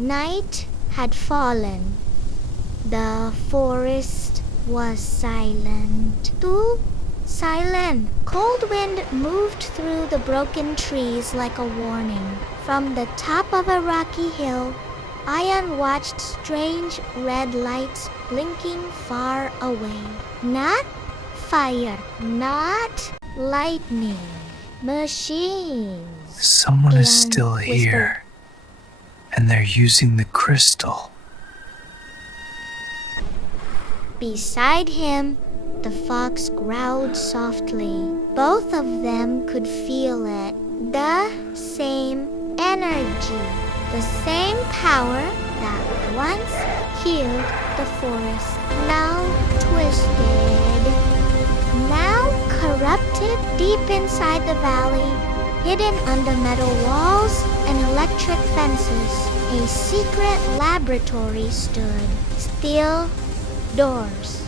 Night had fallen. The forest was silent. Too silent. Cold wind moved through the broken trees like a warning. From the top of a rocky hill, Ayan watched strange red lights blinking far away. Not fire, not lightning. Machines. Someone is Ayan still whispered. here, and they're using the crystal. Beside him, the fox growled softly. Both of them could feel it. The same energy. The same power that once healed the forest. Now twisted. Now corrupted deep inside the valley. Hidden under metal walls and electric fences. A secret laboratory stood. Steel doors.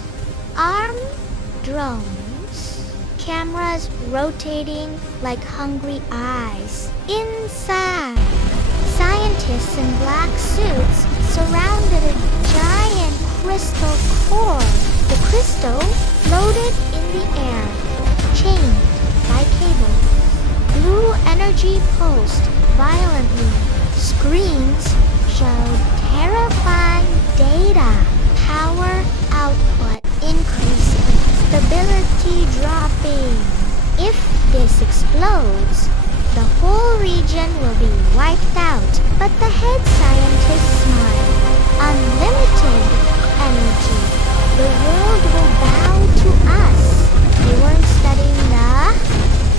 Armed drones. Cameras rotating like hungry eyes. Inside, scientists in black suits surrounded a giant crystal core. The crystal floated in the air, chained by cables. Blue energy pulsed violently. Screens showed terrifying data. Power output increasing. Stability dropping. If this explodes, the whole region will be wiped out. But the head scientist smiled. Unlimited energy. The world will bow to us. They weren't studying the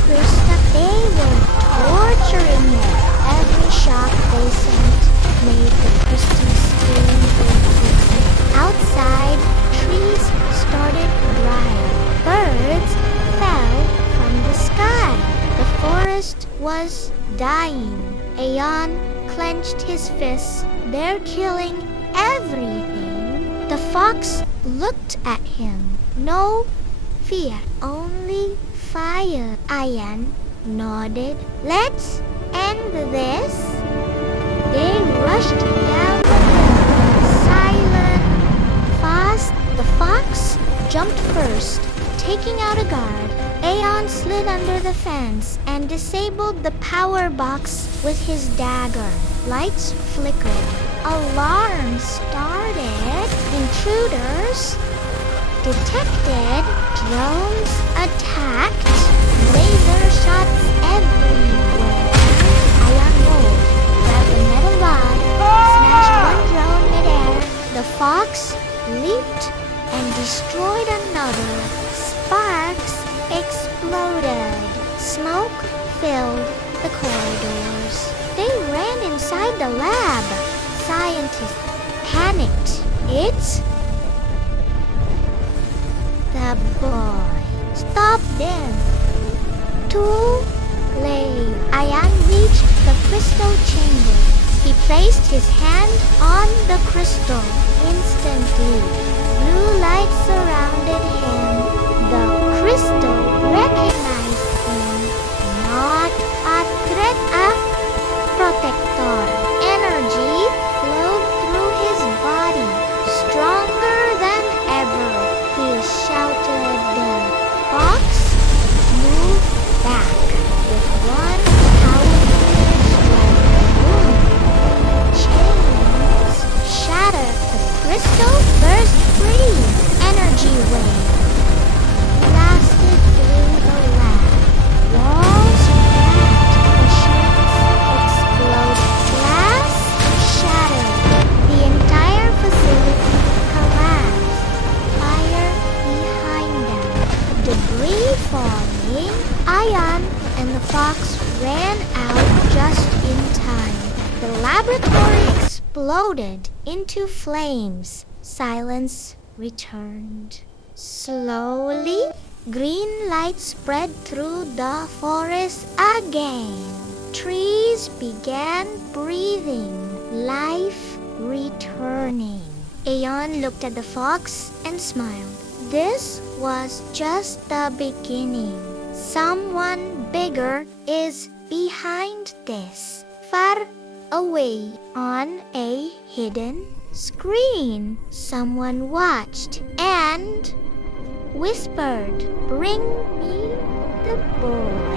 crystal. They were torturing it. Every shock they sent made the crystal scream again. Outside, trees started drying. Birds fell from the sky. The forest was dying. Ayan clenched his fists. They're killing everything. The fox looked at him. No fear, only fire. Ayan nodded. Let's end this. They rushed down the hill. Silent, fast. The fox jumped first, taking out a guard. Ayan slid under the fence and disabled the power box with his dagger. Lights flickered. Alarms started. Intruders detected. Drones attacked. Laser shots everywhere. Ayan rolled, grabbed a metal rod, smashed one drone midair. The fox leaped and destroyed another. Sparks exploded. Smoke filled the corridors. They ran inside the lab. Scientists panicked. It's the boy. Stop them. Too late. Ayan reached the crystal chamber. He placed his hand on the crystal. Instantly, blue light surrounded him. The crystal recognized him. Not a threat, a protector. Energy flowed through his body, stronger than ever. He shouted, "Fox, move back!" With one powerful strike. Boom! Chains shattered. The crystal burst free. Energy wave blasted through the lab. Walls cracked. Machines exploded. Glass shattered. The entire facility collapsed. Fire behind them. Debris falling. Ayan and the fox ran out just in time. The laboratory exploded into flames. Silence returned. Slowly, green light spread through the forest again. Trees began breathing, life returning. Ayan looked at the fox and smiled. This was just the beginning. Someone bigger is behind this. Far away on a hidden screen. Someone watched and whispered, "Bring me the boy."